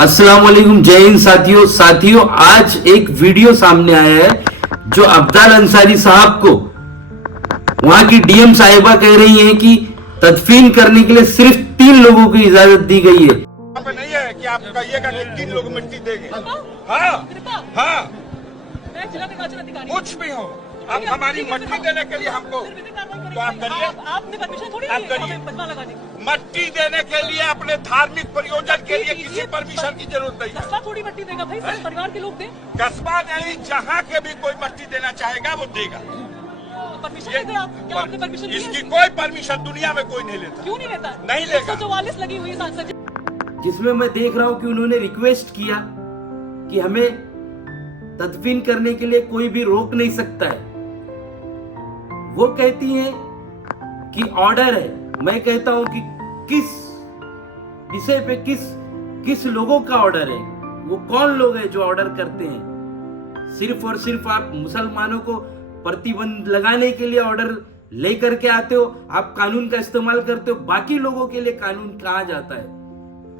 अस्सलाम वालेकुम, जय हिंद साथियों। आज एक वीडियो सामने आया है जो अब्दाल अंसारी साहब को वहां की डीएम साहिबा कह रही हैं कि तदफीन करने के लिए सिर्फ 3 लोगों की इजाजत दी गई है। यहाँ पे नहीं है कि आप कहिएगा कि 3 लोग मिट्टी देंगे। हाँ हाँ, कुछ भी हो, आप हमारी मट्टी देने के लिए हमको तो आप करिए। आपने परमिशन थोड़ी आप करिए। लगाने की। मट्टी देने के लिए अपने धार्मिक प्रयोजन के लिए किसी परमिशन की जरूरत नहीं है। कस्बा थोड़ी मट्टी देगा भाई, सब परिवार के लोग दें। कस्बा नहीं, जहाँ के भी कोई मट्टी देना चाहेगा वो देगा। परमिशन लेते आप, क्या आपने परमिशन दी है? इसकी कोई परमिशन दुनिया में कोई नहीं लेता। क्यों नहीं लेता? नहीं लेगा। 144 लगी हुई है सांसद जी। जिसमें मैं देख रहा हूं कि उन्होंने रिक्वेस्ट किया कि हमें तदफीन करने के लिए कोई भी रोक नहीं सकता है। वो कहती हैं कि ऑर्डर है। मैं कहता हूं कि किस विषय पे किस लोगों का ऑर्डर है? वो कौन लोग हैं जो ऑर्डर करते हैं? सिर्फ और सिर्फ आप मुसलमानों को प्रतिबंध लगाने के लिए ऑर्डर लेकर के आते हो, आप कानून का इस्तेमाल करते हो। बाकी लोगों के लिए कानून कहां जाता है?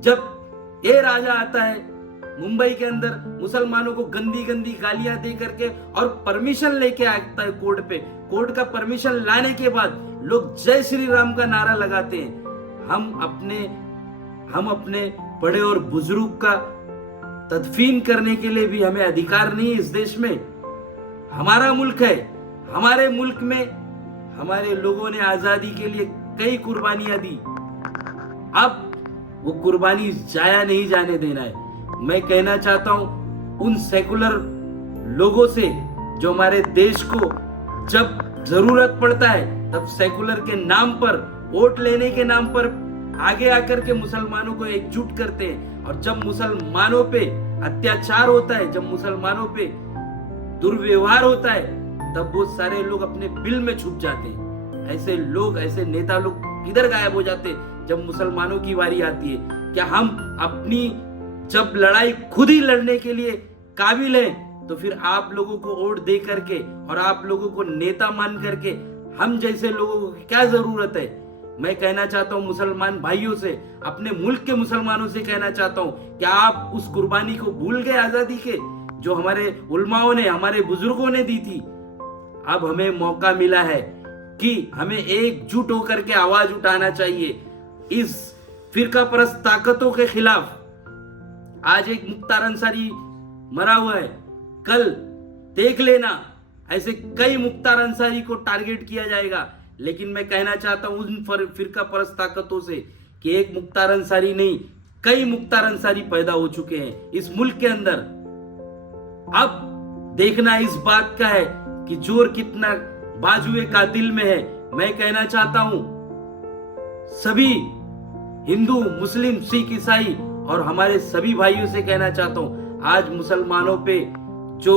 जब ये राजा आता है मुंबई के अंदर, मुसलमानों को गंदी गंदी गालियां दे करके और परमिशन लेके आता है कोर्ट पे, कोर्ट का परमिशन लाने के बाद लोग जय श्री राम का नारा लगाते हैं। हम अपने बड़े और बुजुर्ग का तदफीन करने के लिए भी हमें अधिकार नहीं है इस देश में। हमारा मुल्क है, हमारे मुल्क में हमारे लोगों ने आजादी के लिए कई कुर्बानियां दी। अब वो कुर्बानी जाया नहीं जाने देना है। मैं कहना चाहता हूं उन सेकुलर लोगों से जो हमारे देश को जब जरूरत पड़ता है तब सेकुलर के नाम पर, वोट लेने के नाम पर आगे आकर के मुसलमानों को एकजुट करते हैं, और जब मुसलमानों पे अत्याचार होता है, जब मुसलमानों पे दुर्व्यवहार होता है, तब वो सारे लोग अपने बिल में छुप जाते हैं। ऐसे लोग, ऐसे नेता लोग किधर गायब हो जाते हैं जब मुसलमानों की बारी आती है? क्या हम अपनी जब लड़ाई खुद ही लड़ने के लिए काबिल हैं, तो फिर आप लोगों को वोट दे करके और आप लोगों को नेता मान करके हम जैसे लोगों को क्या जरूरत है? मैं कहना चाहता हूं मुसलमान भाइयों से, अपने मुल्क के मुसलमानों से कहना चाहता हूं, क्या आप उस कुर्बानी को भूल गए आजादी के, जो हमारे उलमाओं ने, हमारे बुजुर्गों ने दी थी? अब हमें मौका मिला है कि हमें एकजुट होकर के आवाज उठाना चाहिए इस फिरका परस्त ताकतों के खिलाफ। आज एक मुख्तार अंसारी मरा हुआ है, कल देख लेना ऐसे कई मुख्तार अंसारी को टारगेट किया जाएगा। लेकिन मैं कहना चाहता हूं उन फिरका परस्त ताकतों से कि एक मुख्तार अंसारी नहीं, कई मुख्तार अंसारी पैदा हो चुके हैं इस मुल्क के अंदर। अब देखना इस बात का है कि जोर कितना बाजुए कातिल में है। मैं कहना चाहता हूं सभी हिंदू, मुस्लिम, सिख, ईसाई और हमारे सभी भाइयों से कहना चाहता हूं, आज मुसलमानों पे जो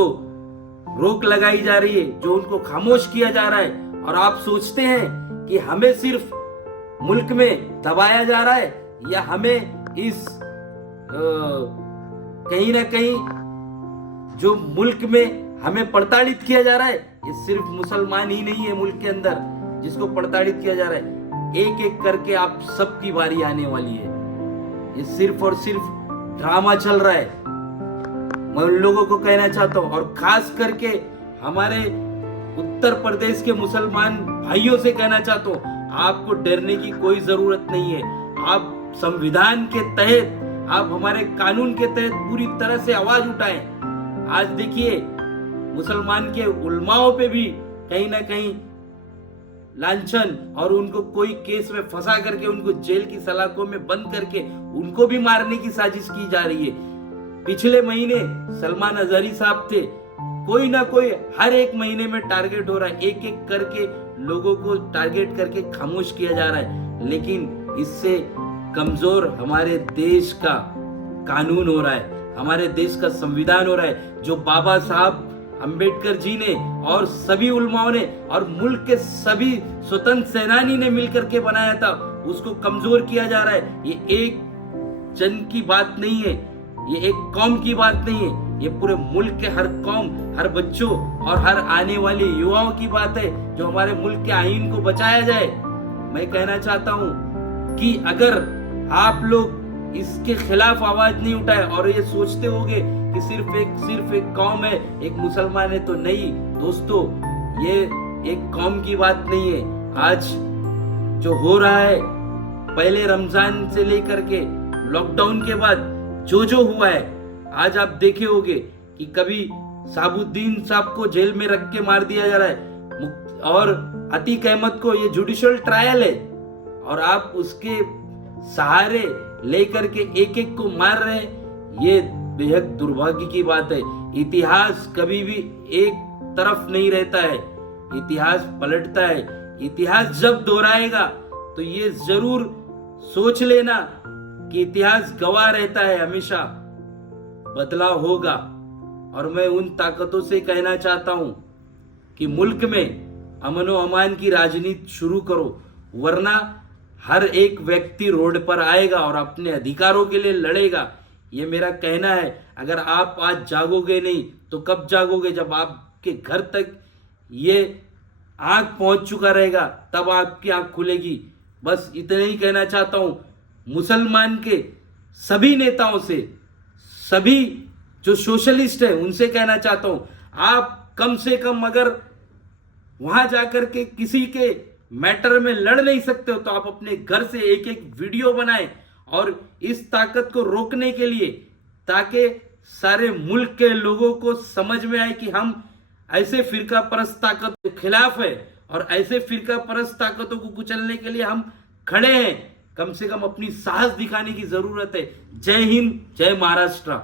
रोक लगाई जा रही है, जो उनको खामोश किया जा रहा है, और आप सोचते हैं कि हमें सिर्फ मुल्क में दबाया जा रहा है या हमें इस कहीं ना कहीं जो मुल्क में हमें प्रताड़ित किया जा रहा है, ये सिर्फ मुसलमान ही नहीं है मुल्क के अंदर जिसको प्रताड़ित किया जा रहा है। एक एक करके आप सबकी बारी आने वाली है। ये सिर्फ और सिर्फ ड्रामा चल रहा है। मैं उन लोगों को कहना चाहता हूं, और खास करके हमारे उत्तर प्रदेश के मुसलमान भाइयों से कहना चाहता हूं, आपको डरने की कोई जरूरत नहीं है। आप संविधान के तहत, आप हमारे कानून के तहत पूरी तरह से आवाज उठाएं। आज देखिए मुसलमान के उलमाओं पे भी कहीं ना कहीं लांछन और उनको कोई केस में फंसा करके उनको जेल की सलाखों में बंद करके उनको भी मारने की साजिश की जा रही है। पिछले महीने सलमान अजहरी साहब थे, कोई ना कोई हर एक महीने में टारगेट हो रहा है, एक एक करके लोगों को टारगेट करके खामोश किया जा रहा है। लेकिन इससे कमजोर हमारे देश का कानून हो रहा है, हमारे देश का संविधान हो रहा है, जो बाबा साहब अंबेडकर जी ने और सभी उलमाओं ने और मुल्क के सभी स्वतंत्र सेनानी ने मिलकर के बनाया था, उसको कमजोर किया जा रहा है। ये एक जन की बात नहीं है, ये एक कौम की बात नहीं है, ये पूरे मुल्क के हर कौम, हर बच्चों और हर आने वाले युवाओं की बात है, जो हमारे मुल्क के आईन को बचाया जाए। मैं कहना चाहता हूं कि अगर आप लोग इसके खिलाफ आवाज नहीं उठाए। और ये सोचते होंगे कि सिर्फ एक कौम है, एक मुसलमान है, तो नहीं दोस्तों, ये एक कौम की बात नहीं है। आज जो हो रहा है, पहले रमजान से लेकर के लॉकडाउन के बाद जो हुआ है, आज आप देखे होंगे कि कभी साबुद्दीन साहब को जेल में रख के मार दिया जा रहा है, और अतीक अहमद को, ये जुडिशियल ट्रायल है, और आप उसके सहारे लेकर के एक एक को मार रहे हैं। ये बेहद दुर्भाग्य की बात है। इतिहास कभी भी एक तरफ नहीं रहता है, इतिहास पलटता है। इतिहास जब दोहराएगा तो ये जरूर सोच लेना कि इतिहास गवाह रहता है, हमेशा बदलाव होगा। और मैं उन ताकतों से कहना चाहता हूं कि मुल्क में अमन व अमान की राजनीति शुरू करो, वरना हर एक व्यक्ति रोड पर आएगा और अपने अधिकारों के लिए लड़ेगा। ये मेरा कहना है। अगर आप आज जागोगे नहीं तो कब जागोगे? जब आपके घर तक ये आंख पहुंच चुका रहेगा, तब आपकी आंख खुलेगी। बस इतना ही कहना चाहता हूं मुसलमान के सभी नेताओं से, सभी जो सोशलिस्ट है उनसे कहना चाहता हूं, आप कम से कम अगर वहां जाकर के किसी के मैटर में लड़ नहीं सकते हो तो आप अपने घर से एक एक वीडियो बनाएं, और इस ताकत को रोकने के लिए, ताकि सारे मुल्क के लोगों को समझ में आए कि हम ऐसे फिरका परस्त ताकत के खिलाफ है, और ऐसे फिरका परस्त ताकतों को कुचलने के लिए हम खड़े हैं। कम से कम अपनी साहस दिखाने की जरूरत है। जय हिंद, जय महाराष्ट्र।